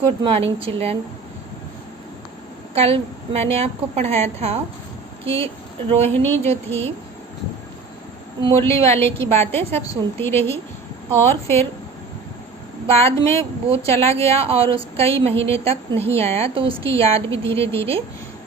Good morning children. कल मैंने आपको पढ़ाया था कि रोहिणी जो थी मुरली वाले की बातें सब सुनती रही और फिर बाद में वो चला गया और उस कई महीने तक नहीं आया, तो उसकी याद भी धीरे धीरे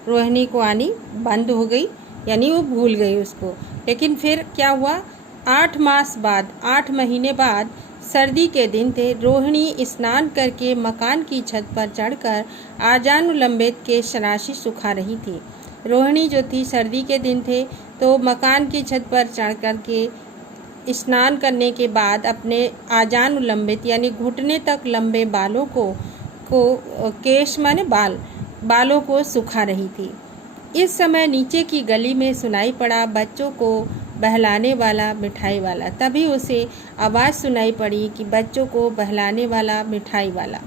रोहिणी को आनी बंद हो गई, यानी वो भूल गई उसको। लेकिन फिर क्या हुआ, 8 महीने बाद सर्दी के दिन थे। रोहिणी स्नान करके मकान की छत पर चढ़कर आजानुलंबित के शराशी सुखा रही थी। रोहिणी जो थी, सर्दी के दिन थे तो मकान की छत पर चढ़ कर के स्नान करने के बाद अपने आजानुलंबित यानी घुटने तक लंबे बालों को केश माने बालों को सुखा रही थी। इस समय नीचे की गली में सुनाई पड़ा बच्चों को बहलाने वाला मिठाई वाला। तभी उसे आवाज़ सुनाई पड़ी कि बच्चों को बहलाने वाला मिठाई वाला।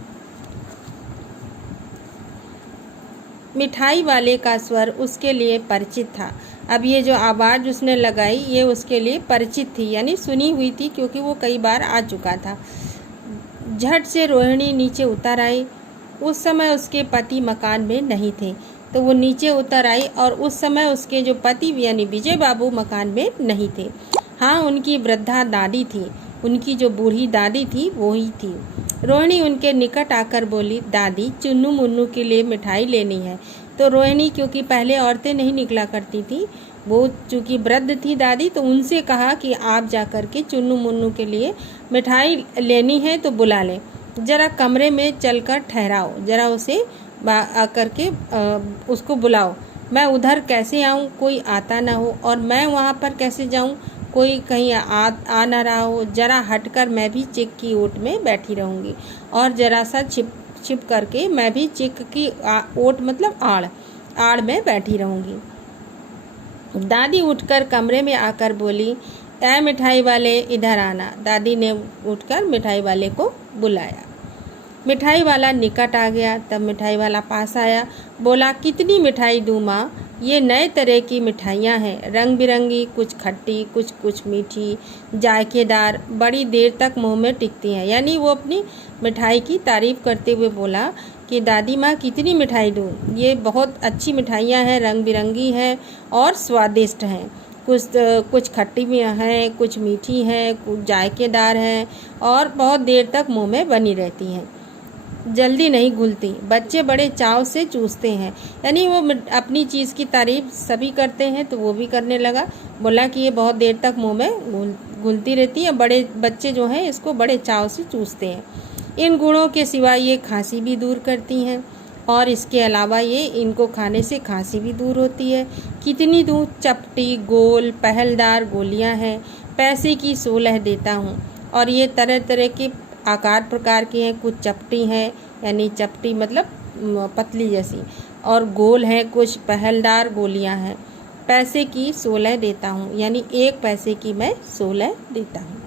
मिठाई वाले का स्वर उसके लिए परिचित था। अब ये जो आवाज़ उसने लगाई ये उसके लिए परिचित थी, यानी सुनी हुई थी, क्योंकि वो कई बार आ चुका था। झट से रोहिणी नीचे उतर आई। उस समय उसके पति मकान में नहीं थे, तो वो नीचे उतर आई और उस समय उसके जो पति यानी विजय बाबू मकान में नहीं थे। हाँ, उनकी वृद्धा दादी थी, उनकी जो बूढ़ी दादी थी वो ही थी। रोहिणी उनके निकट आकर बोली, दादी चुन्नू मुन्नू के लिए मिठाई लेनी है। तो रोहिणी, क्योंकि पहले औरतें नहीं निकला करती थी, वो चूँकि वृद्ध थी दादी, तो उनसे कहा कि आप जाकर के चुन्नू मुन्नू के लिए मिठाई लेनी है तो बुला लें, ज़रा कमरे में चलकर ठहराओ, ज़रा उसे आकर के उसको बुलाओ। मैं उधर कैसे आऊँ, कोई आता ना हो, और मैं वहाँ पर कैसे जाऊँ, कोई कहीं आ ना रहा हो। ज़रा हटकर मैं भी चिक की ओट में बैठी रहूँगी और ज़रा सा छिप करके मैं भी चिक की ओट मतलब आड़ में बैठी रहूँगी। दादी उठकर कमरे में आकर बोली, ऐ मिठाई वाले इधर आना। दादी ने उठकर मिठाई वाले को बुलाया। मिठाई वाला निकट आ गया। तब मिठाई वाला पास आया, बोला, कितनी मिठाई दूँ माँ? ये नए तरह की मिठाइयाँ हैं, रंग बिरंगी, कुछ खट्टी, कुछ मीठी, जायकेदार, बड़ी देर तक मुंह में टिकती हैं। यानी वो अपनी मिठाई की तारीफ़ करते हुए बोला कि दादी माँ कितनी मिठाई दूँ? ये बहुत अच्छी मिठाइयाँ हैं, रंग बिरंगी हैं और स्वादिष्ट हैं। कुछ खट्टी भी हैं, कुछ मीठी हैं, कुछ जायकेदार हैं और बहुत देर तक मुंह में बनी रहती हैं, जल्दी नहीं घुलती। बच्चे बड़े चाव से चूसते हैं। यानी वो अपनी चीज़ की तारीफ सभी करते हैं, तो वो भी करने लगा। बोला कि ये बहुत देर तक मुंह में घुलती रहती है, बड़े बच्चे जो हैं इसको बड़े चाव से चूसते हैं। इन गुणों के सिवा ये खांसी भी दूर करती हैं और इसके अलावा ये इनको खाने से खांसी भी दूर होती है। कितनी दूर चपटी गोल पहलदार गोलियां हैं, पैसे की 16 देता हूँ। और ये तरह तरह के आकार प्रकार की हैं, कुछ चपटी हैं यानी चपटी मतलब पतली जैसी, और गोल हैं, कुछ पहलदार गोलियां हैं। पैसे की 16 देता हूँ, यानी 1 पैसे की मैं 16 देता हूँ।